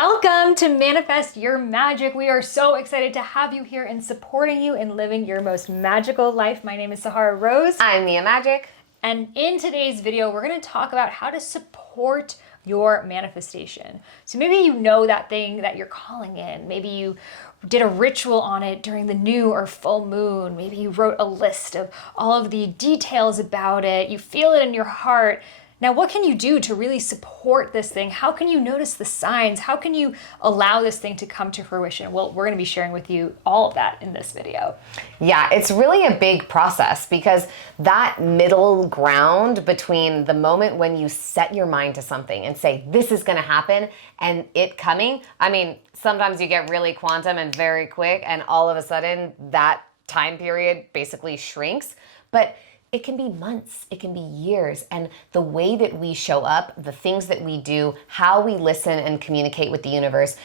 Welcome to Manifest Your Magic. We are so excited to have you here and supporting you in living your most magical life. My name is Sahara Rose. I'm Mia Magic. And in today's video, we're going to talk about how to support your manifestation. So maybe you know that thing that you're calling in. Maybe you did a ritual on it during the new or full moon. Maybe you wrote a list of all of the details about it. You feel it in your heart. Now, what can you do to really support this thing? How can you notice the signs? How can you allow this thing to come to fruition? Well, we're going to be sharing with you all of that in this video. Yeah, it's really a big process because that middle ground between the moment when you set your mind to something and say, this is going to happen, and it coming, I mean, sometimes you get really quantum and very quick, and all of a sudden that time period basically shrinks. But it can be months, it can be years, and the way that we show up, the things that we do, how we listen and communicate with the universe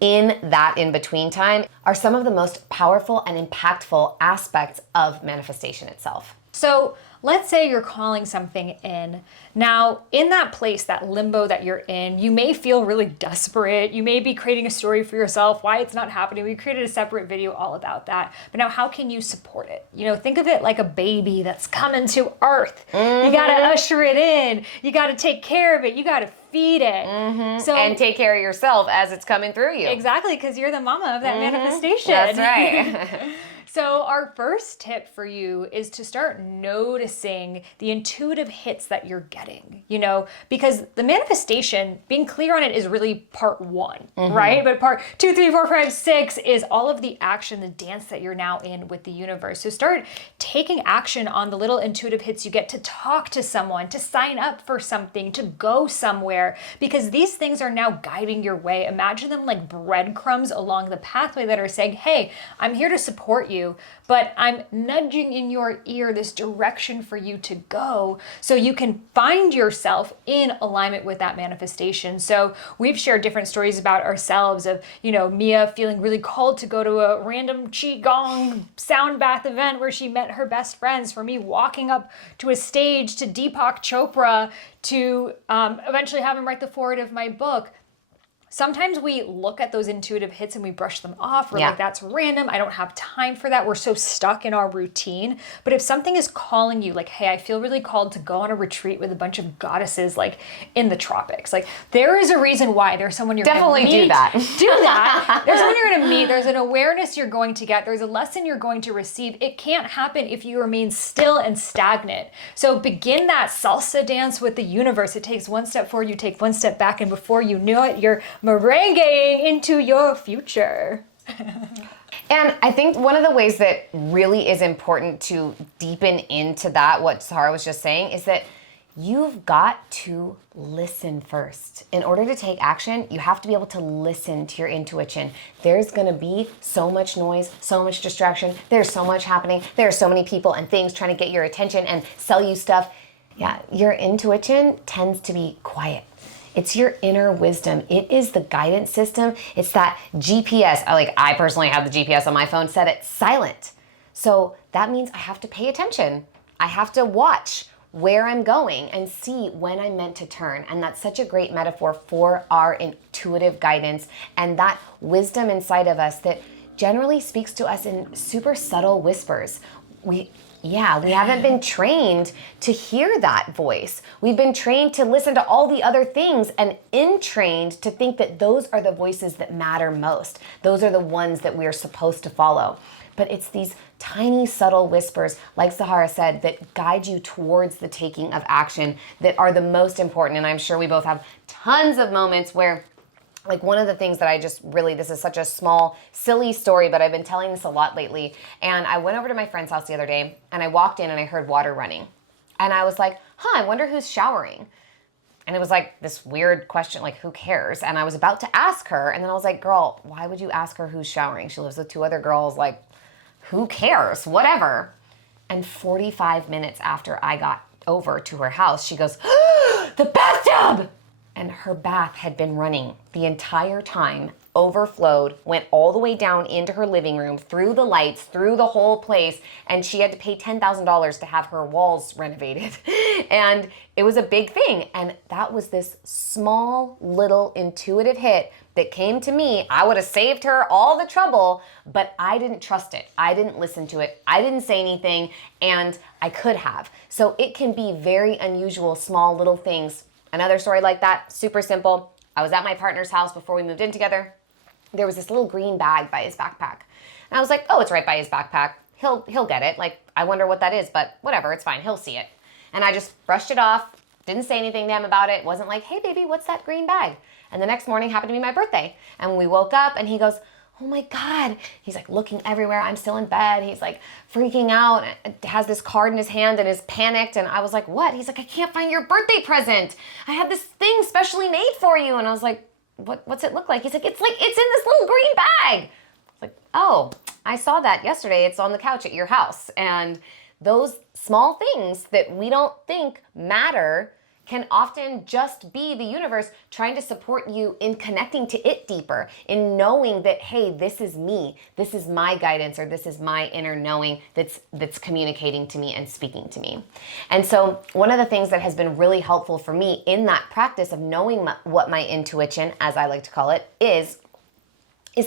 in that in-between time are some of the most powerful and impactful aspects of manifestation itself. So let's say you're calling something in. Now, in that place, that limbo that you're in, you may feel really desperate. You may be creating a story for yourself, why it's not happening. We created a separate video all about that. But now, how can you support it? You know, think of it like a baby that's coming to earth. You got to usher it in. You got to take care of it. You got to feed it. So, and take care of yourself as it's coming through you. Exactly, because you're the mama of that manifestation. That's right. So our first tip for you is to start noticing the intuitive hits that you're getting, you know, because the manifestation, being clear on it is really part one, right? But part 2, 3, 4, 5, 6 is all of the action, the dance that you're now in with the universe. So start taking action on the little intuitive hits you get to talk to someone, to sign up for something, to go somewhere, because these things are now guiding your way. Imagine them like breadcrumbs along the pathway that are saying, hey, I'm here to support you, but I'm nudging in your ear this direction for you to go so you can find yourself in alignment with that manifestation. So we've shared different stories about ourselves of, you know, Mia feeling really called to go to a random Qigong sound bath event where she met her best friends, for me walking up to a stage to Deepak Chopra to eventually have him write the foreword of my book. Sometimes we look at those intuitive hits and we brush them off. We're like, that's random. I don't have time for that. We're so stuck in our routine. But if something is calling you, like, hey, I feel really called to go on a retreat with a bunch of goddesses, like in the tropics. Like, there is a reason why. There's someone you're definitely gonna meet. Do that. Do that. There's someone you're going to meet. There's an awareness you're going to get. There's a lesson you're going to receive. It can't happen if you remain still and stagnant. So begin that salsa dance with the universe. It takes one step forward, you take one step back, and before you know it, you're merengueing into your future. And I think one of the ways that really is important to deepen into that, what Sahara was just saying, is that you've got to listen first. In order to take action, you have to be able to listen to your intuition. There's gonna be so much noise, so much distraction. There's so much happening. There are so many people and things trying to get your attention and sell you stuff. Yeah, your intuition tends to be quiet. It's your inner wisdom. It is the guidance system. It's that GPS. I personally have the GPS on my phone set it silent. So that means I have to pay attention. I have to watch where I'm going and see when I'm meant to turn. And that's such a great metaphor for our intuitive guidance and that wisdom inside of us that generally speaks to us in super subtle whispers. We haven't been trained to hear that voice. We've been trained to listen to all the other things and entrained to think that those are the voices that matter most. Those are the ones that we're supposed to follow. But it's these tiny, subtle whispers, like Sahara said, that guide you towards the taking of action that are the most important. And I'm sure we both have tons of moments where, like, one of the things that I just really, this is such a small, silly story, but I've been telling this a lot lately. And I went over to my friend's house the other day and I walked in and I heard water running. And I was like, I wonder who's showering. And it was like this weird question, like, who cares? And I was about to ask her. And then I was like, girl, why would you ask her who's showering? She lives with 2 other girls. Like, who cares? Whatever. And 45 minutes after I got over to her house, she goes, the bathtub! and her bath had been running the entire time, overflowed, went all the way down into her living room, through the lights, through the whole place, and she had to pay $10,000 to have her walls renovated. And it was a big thing. And that was this small little intuitive hit that came to me. I would have saved her all the trouble, but I didn't trust it. I didn't listen to it. I didn't say anything, and I could have. So it can be very unusual, small little things. Another story like that, super simple. I was at my partner's house before we moved in together. There was this little green bag by his backpack. And I was like, oh, it's right by his backpack. He'll get it. Like, I wonder what that is, but whatever, it's fine. He'll see it. And I just brushed it off, didn't say anything to him about it. Wasn't like, hey, baby, what's that green bag? And the next morning happened to be my birthday. And we woke up and he goes, oh my God. He's like looking everywhere. I'm still in bed. He's like freaking out, has this card in his hand and is panicked. And I was like, what? He's like, I can't find your birthday present. I had this thing specially made for you. And I was like, what's it look like? He's like, it's in this little green bag. I was like, oh, I saw that yesterday. It's on the couch at your house. And those small things that we don't think matter can often just be the universe trying to support you in connecting to it deeper, in knowing that, hey, this is me, this is my guidance, or this is my inner knowing that's communicating to me and speaking to me. And so one of the things that has been really helpful for me in that practice of knowing what my intuition, as I like to call it, is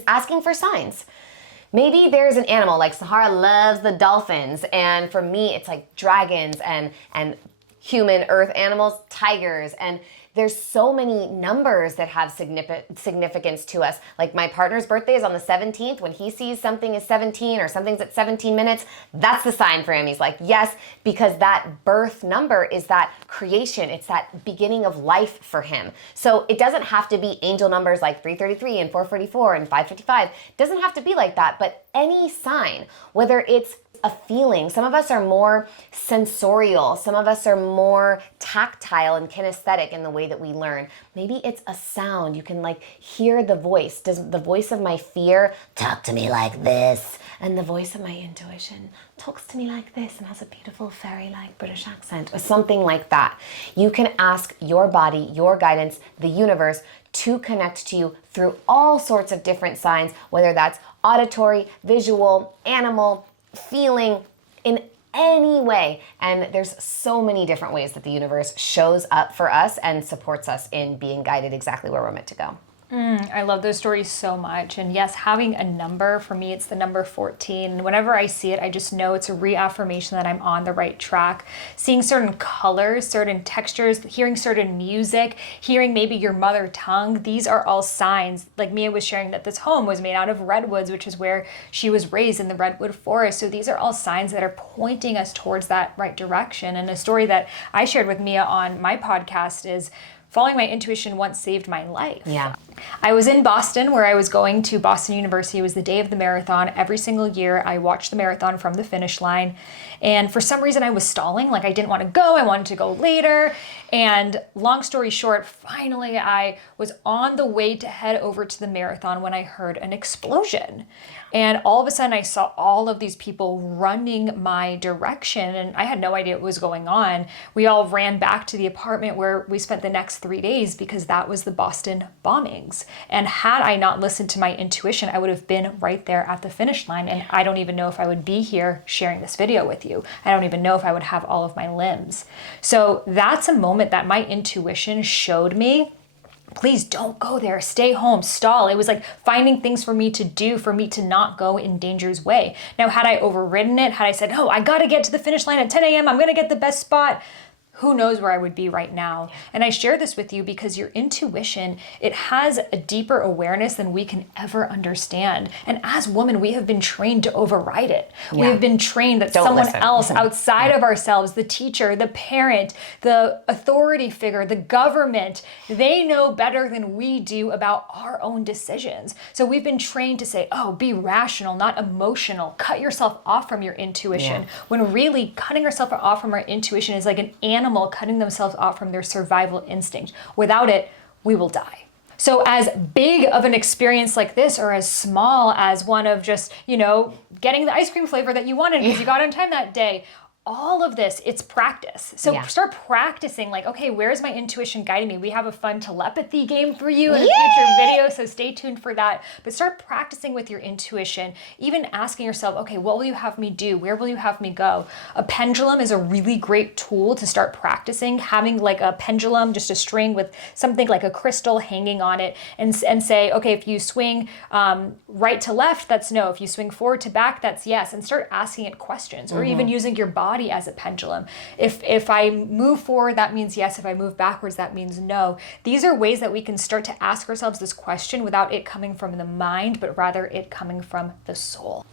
asking for signs. Maybe there's an animal, like Sahara loves the dolphins, and for me, it's like dragons and human earth animals, tigers, and there's so many numbers that have significance to us. Like my partner's birthday is on the 17th. When he sees something is 17 or something's at 17 minutes, that's the sign for him. He's like, yes, because that birth number is that creation. It's that beginning of life for him. So it doesn't have to be angel numbers like 333 and 444 and 555. It doesn't have to be like that, but any sign, whether it's a feeling. Some of us are more sensorial. Some of us are more tactile and kinesthetic in the way that we learn. Maybe it's a sound. You can like hear the voice. Does the voice of my fear talk to me like this? And the voice of my intuition talks to me like this and has a beautiful fairy-like British accent or something like that. You can ask your body, your guidance, the universe to connect to you through all sorts of different signs, whether that's auditory, visual, animal, feeling, in any way. And there's so many different ways that the universe shows up for us and supports us in being guided exactly where we're meant to go. I love those stories so much. And yes, having a number, for me, it's the number 14. And whenever I see it, I just know it's a reaffirmation that I'm on the right track. Seeing certain colors, certain textures, hearing certain music, hearing maybe your mother tongue, these are all signs. Like Mia was sharing that this home was made out of redwoods, which is where she was raised in the redwood forest. So these are all signs that are pointing us towards that right direction. And a story that I shared with Mia on my podcast is following my intuition once saved my life. Yeah. I was in Boston where I was going to Boston University. It was the day of the marathon. Every single year I watched the marathon from the finish line. And for some reason I was stalling. Like I didn't want to go. I wanted to go later. And long story short, finally I was on the way to head over to the marathon when I heard an explosion. And all of a sudden I saw all of these people running my direction and I had no idea what was going on. We all ran back to the apartment where we spent the next 3 days because that was the Boston bombings. And had I not listened to my intuition, I would have been right there at the finish line. And I don't even know if I would be here sharing this video with you. I don't even know if I would have all of my limbs. So that's a moment that my intuition showed me, please don't go there, stay home, stall. It was like finding things for me to do, for me to not go in danger's way. Now, had I overridden it, had I said, oh, I gotta get to the finish line at 10 a.m., I'm gonna get the best spot, who knows where I would be right now. And I share this with you because your intuition, it has a deeper awareness than we can ever understand. And as women, we have been trained to override it. Yeah. We have been trained that someone else outside of ourselves, the teacher, the parent, the authority figure, the government, they know better than we do about our own decisions. So we've been trained to say, oh, be rational, not emotional. Cut yourself off from your intuition. When really cutting ourselves off from our intuition is like an animal cutting themselves off from their survival instinct. Without it, we will die. So as big of an experience like this, or as small as one of just, getting the ice cream flavor that you wanted because you got on time that day, all of this, it's practice. So Yeah. start practicing like, okay, where's my intuition guiding me? We have a fun telepathy game for you in a future video, so stay tuned for that. But start practicing with your intuition, even asking yourself, okay, what will you have me do? Where will you have me go? A pendulum is a really great tool to start practicing. Having like a pendulum, just a string with something like a crystal hanging on it, and say, okay, if you swing right to left, that's no. If you swing forward to back, that's yes. And start asking it questions, or even using your body as a pendulum. If I move forward, that means yes. If I move backwards, that means no. These are ways that we can start to ask ourselves this question without it coming from the mind, but rather it coming from the soul.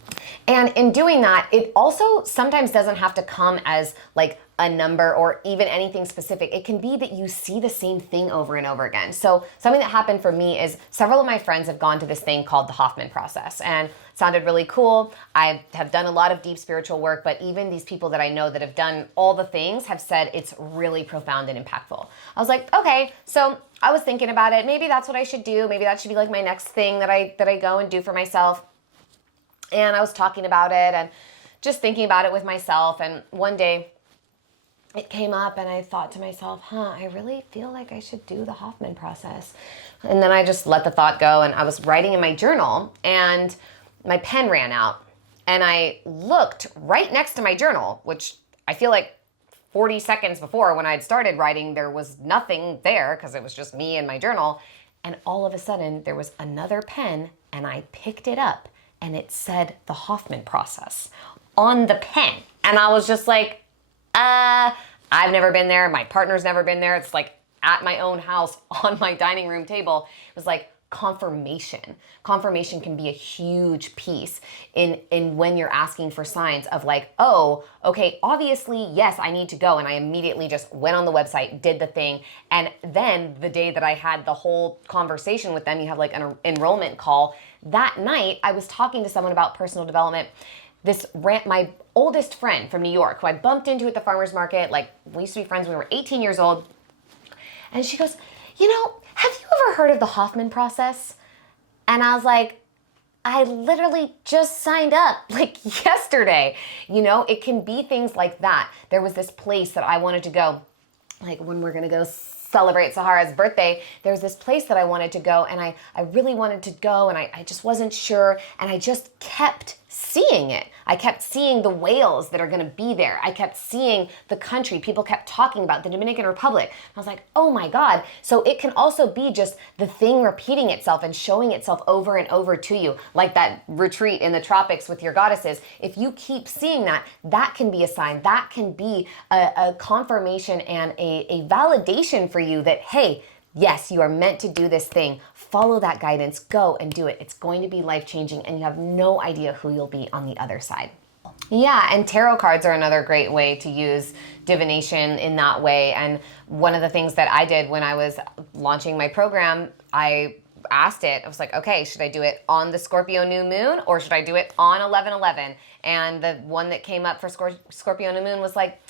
And in doing that, it also sometimes doesn't have to come as like a number or even anything specific. It can be that you see the same thing over and over again. So something that happened for me is several of my friends have gone to this thing called the Hoffman process, and it sounded really cool. I have done a lot of deep spiritual work, but even these people that I know that have done all the things have said it's really profound and impactful. I was like, okay, so I was thinking about it. Maybe that's what I should do. Maybe that should be like my next thing that I go and do for myself. And I was talking about it and just thinking about it with myself. And one day it came up and I thought to myself, I really feel like I should do the Hoffman process. And then I just let the thought go, and I was writing in my journal and my pen ran out. And I looked right next to my journal, which I feel like 40 seconds before when I'd started writing, there was nothing there because it was just me and my journal. And all of a sudden there was another pen, and I picked it up and it said the Hoffman process on the pen. And I was just like, I've never been there. My partner's never been there. It's like at my own house on my dining room table. It was like confirmation. Confirmation can be a huge piece in when you're asking for signs of like, oh, okay, obviously, yes, I need to go. And I immediately just went on the website, did the thing. And then the day that I had the whole conversation with them, you have like an enrollment call. That night, I was talking to someone about personal development. My oldest friend from New York, who I bumped into at the farmer's market, like we used to be friends when we were 18 years old. And she goes, have you ever heard of the Hoffman process? And I was like, I literally just signed up like yesterday. It can be things like that. There was this place that I wanted to go, like when we're gonna go celebrate Sahara's birthday, there was this place that I wanted to go, and I really wanted to go, and I just wasn't sure, and I just kept seeing it. I kept seeing the whales that are gonna be there. I kept seeing the country. People kept talking about the Dominican Republic. I was like, oh my God. So it can also be just the thing repeating itself and showing itself over and over to you, like that retreat in the tropics with your goddesses. If you keep seeing that, that can be a sign. That can be a confirmation and a validation for you that, hey, yes, you are meant to do this thing. Follow that guidance, go and do it. It's going to be life-changing, and you have no idea who you'll be on the other side. Yeah, and tarot cards are another great way to use divination in that way. And one of the things that I did when I was launching my program, I asked it, I was like, okay, should I do it on the Scorpio new moon or should I do it on 11/11? And the one that came up for Scorpio new moon was like,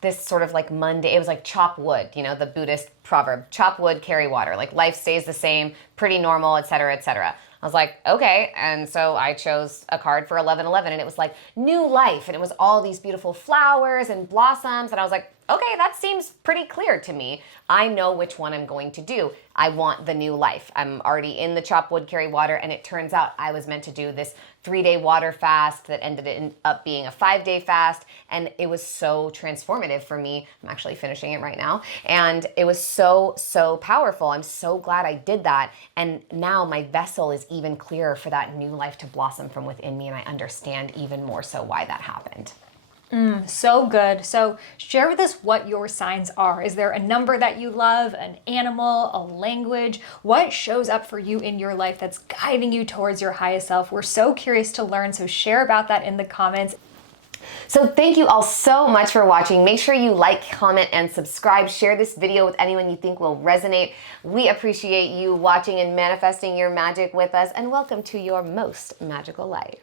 this sort of like Monday, it was like chop wood, the Buddhist proverb, chop wood, carry water, like life stays the same, pretty normal, et cetera, et cetera. I was like, okay. And so I chose a card for 11/11, and it was like new life. And it was all these beautiful flowers and blossoms. And I was like, okay, that seems pretty clear to me. I know which one I'm going to do. I want the new life. I'm already in the chop wood, carry water. And it turns out I was meant to do this 3-day water fast that ended up being a 5-day fast. And it was so transformative for me. I'm actually finishing it right now. And it was so, so powerful. I'm so glad I did that. And now my vessel is even clearer for that new life to blossom from within me. And I understand even more so why that happened. So good. So share with us what your signs are. Is there a number that you love, an animal, a language? What shows up for you in your life that's guiding you towards your highest self? We're so curious to learn, so share about that in the comments. So thank you all so much for watching. Make sure you like, comment, and subscribe. Share this video with anyone you think will resonate. We appreciate you watching and manifesting your magic with us, and welcome to your most magical life.